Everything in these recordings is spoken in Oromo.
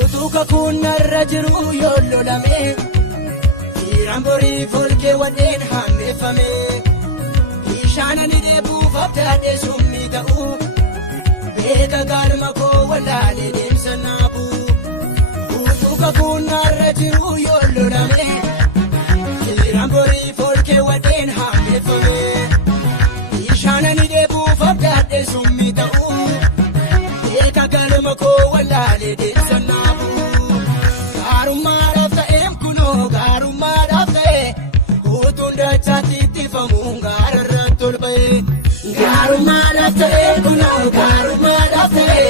Utuka kunarra jiru yollolame Irambori folke wadeen hammeffame Ishaanani deebuuf abdaadhe summi ta'u Beeka galma koo wallaalee deemsa naabu Utuka kunarra jiru yollolame Irambori folke wadeen hammeffame Ishaanani deebuuf abdaadhe summi ta'u Beeka galma koo wallaalee deemsa naabu Gaarummaadhaaf ta'eem kunoo gaarummaadhaaf ta'e Utuun dachaatti ittifamuun gaararratti ol ba'e Gaarummaadhaaf ta'eem kunoo gaarummaadhaaf ta'e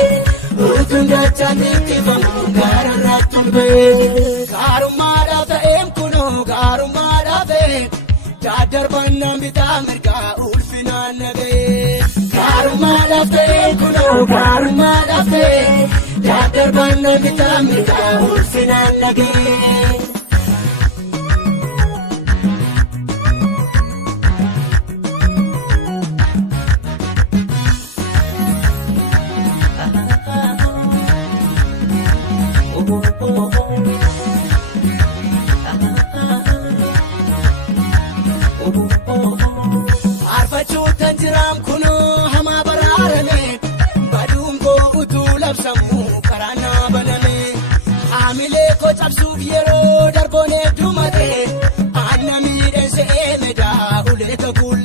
Utuun dachaatti ittifamuun gaararratti ol ba'e Gaarummaadhaaf ta'eem kunoo gaarummaadhaaf ta'e Daddarbannaan bitaa mirgaa ulfinaan naga'e Gaarummaadhaaf ta'eem kunoo gaarummaadhaaf ta'e Daddarbannaan bitaa mirgaa ulfinaan naga'e Arfachuutan jiraan kunoo hamaa baraarame Baduun koo utuu labsamuu karaa naa baname Haamilee koo cabsuuf yeroo darboon heddumate Anna miidheense eemedaa ulee kakuun